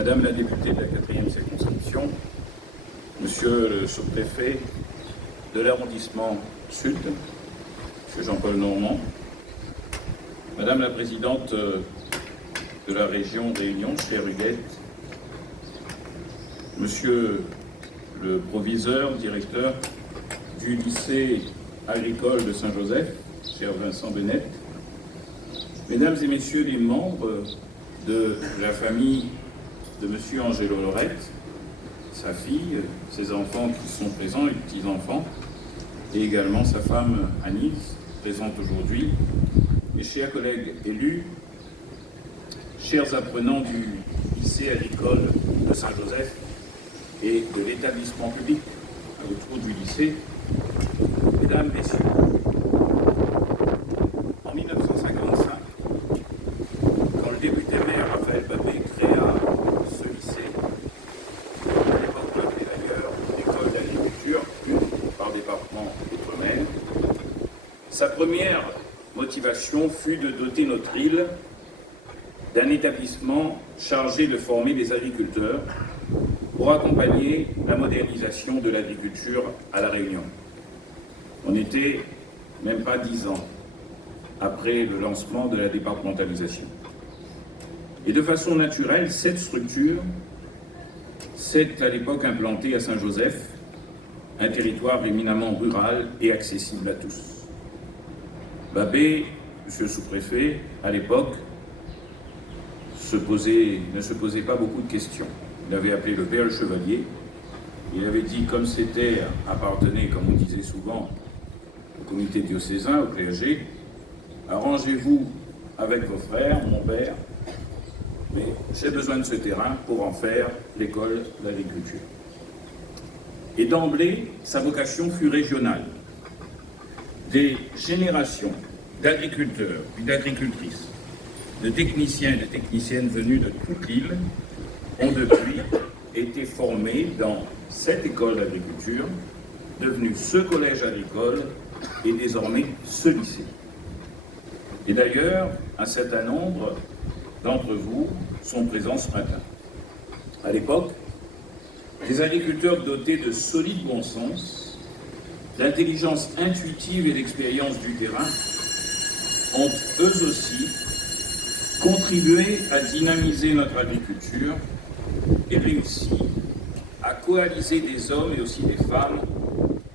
Madame la députée de la 4e circonscription, Monsieur le sous-préfet de l'arrondissement Sud, Monsieur Jean-Paul Normand, Madame la présidente de la région Réunion, chère Huguette, Monsieur le proviseur, directeur du lycée agricole de Saint-Joseph, cher Vincent Bennett, Mesdames et Messieurs les membres de la famille de Monsieur Angelo Lorette, sa fille, ses enfants qui sont présents, les petits-enfants, et également sa femme Anise, présente aujourd'hui, mes chers collègues élus, chers apprenants du lycée agricole de Saint-Joseph et de l'établissement public autour du lycée, Mesdames, Messieurs, en 1955, quand le député maire Raphaël Babé créa ce lycée, à l'époque on l'appelait d'ailleurs l'école d'agriculture, une par département d'outre-mer, sa première motivation fut de doter notre île d'un établissement chargé de former des agriculteurs pour accompagner la modernisation de l'agriculture à La Réunion. On n'était même pas 10 ans après le lancement de la départementalisation. Et de façon naturelle, cette structure s'est à l'époque implantée à Saint-Joseph, un territoire éminemment rural et accessible à tous. Babé, monsieur le sous-préfet, à l'époque, ne se posait pas beaucoup de questions. Il avait appelé le père le chevalier. Il avait dit, comme c'était, appartenait, comme on disait souvent, au comité diocésain, au clergé, arrangez-vous avec vos frères, mon père, mais j'ai besoin de ce terrain pour en faire l'école d'agriculture. Et d'emblée, sa vocation fut régionale. Des générations d'agriculteurs et d'agricultrices, de techniciens et de techniciennes venus de toute l'île ont depuis été formés dans cette école d'agriculture, devenue ce collège agricole et désormais ce lycée. Et d'ailleurs, un certain nombre d'entre vous sont présents ce matin. À l'époque, les agriculteurs dotés de solide bon sens, d'intelligence intuitive et d'expérience du terrain ont eux aussi contribué à dynamiser notre agriculture et réussi à coaliser des hommes et aussi des femmes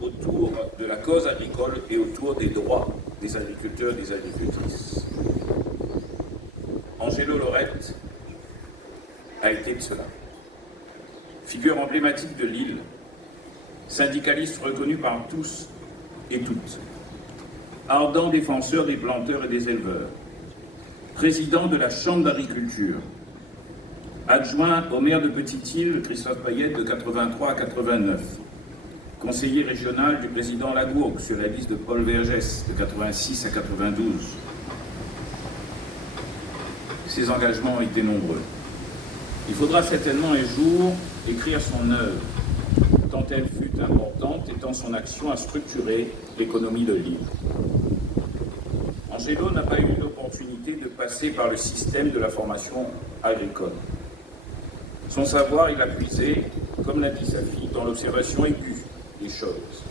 autour de la cause agricole et autour des droits des agriculteurs et des agricultrices. Angelo Lorette a été de cela. Figure emblématique de l'île, syndicaliste reconnu par tous et toutes, ardent défenseur des planteurs et des éleveurs, président de la Chambre d'agriculture, adjoint au maire de Petite-Île, Christophe Payette, de 83 à 89, conseiller régional du président Lagourgue sur la liste de Paul Vergès, de 86 à 92. Ses engagements ont été nombreux. Il faudra certainement un jour écrire son œuvre, tant elle fut importante et tant son action a structuré l'économie de l'île. Angelo n'a pas eu l'opportunité de passer par le système de la formation agricole. Son savoir, il a puisé, comme l'a dit sa fille, dans l'observation aiguë des choses,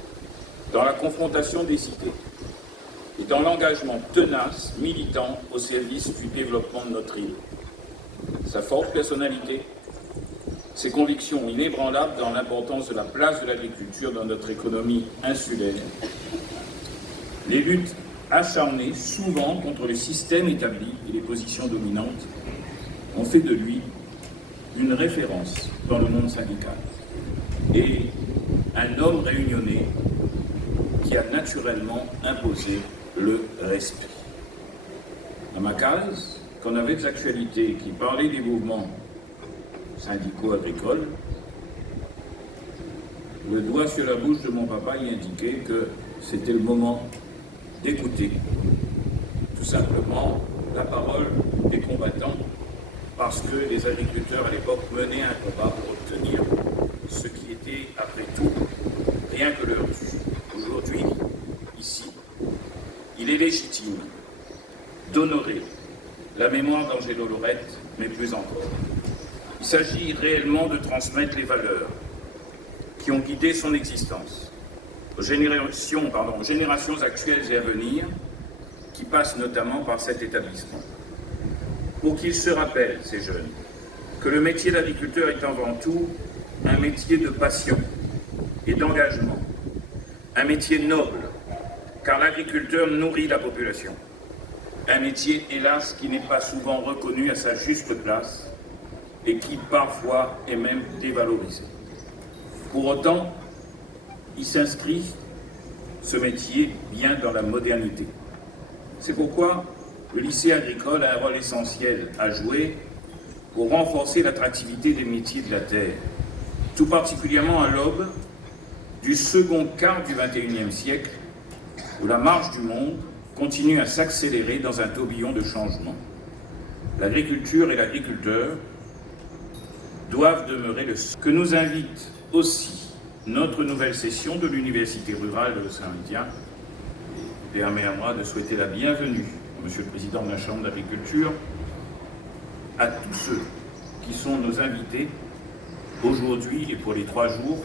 dans la confrontation des idées et dans l'engagement tenace, militant au service du développement de notre île. Sa forte personnalité, ses convictions inébranlables dans l'importance de la place de l'agriculture dans notre économie insulaire, les luttes acharnées, souvent contre le système établi et les positions dominantes, ont fait de lui une référence dans le monde syndical et un homme réunionnais qui a naturellement imposé le respect. Dans ma case, quand on avait des actualités qui parlaient des mouvements syndicaux agricoles, le doigt sur la bouche de mon papa y indiquait que c'était le moment d'écouter tout simplement la parole des combattants, parce que les agriculteurs à l'époque menaient un combat pour obtenir ce qui était, après tout, rien que leur dû. Aujourd'hui, ici, il est légitime d'honorer la mémoire d'Angelo Lorette, mais plus encore. Il s'agit réellement de transmettre les valeurs qui ont guidé son existence aux générations actuelles et à venir, qui passent notamment par cet établissement. Pour qu'ils se rappellent, ces jeunes, que le métier d'agriculteur est avant tout un métier de passion et d'engagement, un métier noble, car l'agriculteur nourrit la population. Un métier, hélas, qui n'est pas souvent reconnu à sa juste place et qui, parfois, est même dévalorisé. Pour autant, il s'inscrit, ce métier, bien dans la modernité. C'est pourquoi le lycée agricole a un rôle essentiel à jouer pour renforcer l'attractivité des métiers de la terre, tout particulièrement à l'aube du second quart du XXIe siècle, où la marche du monde continue à s'accélérer dans un tourbillon de changement. L'agriculture et l'agriculteur doivent demeurer le que nous invite aussi notre nouvelle session de l'Université rurale de l'océan Indien. Permet à moi de souhaiter la bienvenue, Monsieur le Président de la Chambre d'agriculture, à tous ceux qui sont nos invités aujourd'hui et pour les 3 jours,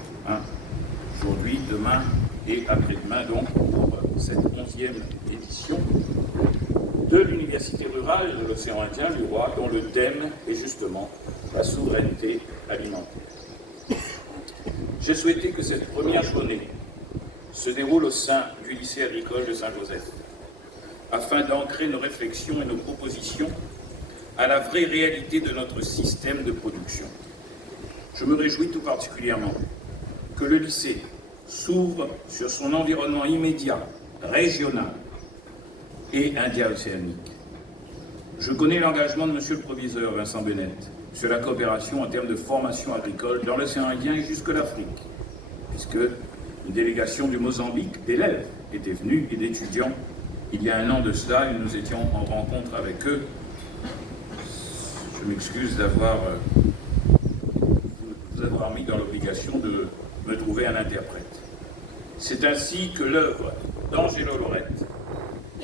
aujourd'hui, demain et après-demain, donc pour cette 11e édition de l'Université rurale de l'océan Indien, l'UROA, dont le thème est justement la souveraineté alimentaire. J'ai souhaité que cette première journée se déroule au sein du lycée agricole de Saint-Joseph, afin d'ancrer nos réflexions et nos propositions à la vraie réalité de notre système de production. Je me réjouis tout particulièrement que le lycée s'ouvre sur son environnement immédiat, régional et indien-océanique. Je connais l'engagement de Monsieur le Proviseur Vincent Bennett sur la coopération en termes de formation agricole dans l'océan Indien et jusque l'Afrique, puisque une délégation du Mozambique d'élèves était venue et d'étudiants il y a 1 an de cela, et nous étions en rencontre avec eux. Je m'excuse vous avoir mis dans l'obligation de me trouver un interprète. C'est ainsi que l'œuvre d'Angelo Lorette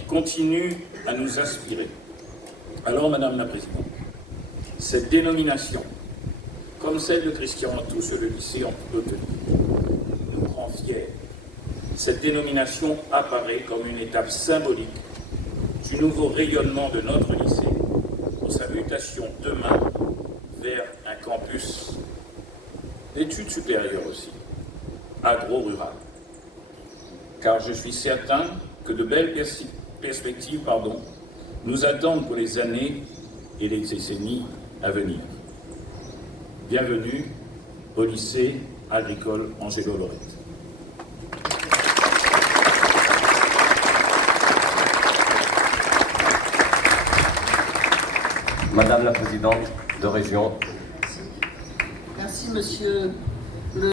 continue à nous inspirer. Alors, Madame la Présidente, cette dénomination, comme celle de Christian Antous sur le lycée en Haute-Tenue, nous rend fiers. Cette dénomination apparaît comme une étape symbolique du nouveau rayonnement de notre lycée pour sa mutation demain vers un campus d'études supérieures aussi, agro-rural. Car je suis certain que de belles perspectives nous attendent pour les années et les décennies à venir. Bienvenue au lycée agricole Angelo Lorette. Madame la Présidente de Région. Merci, Monsieur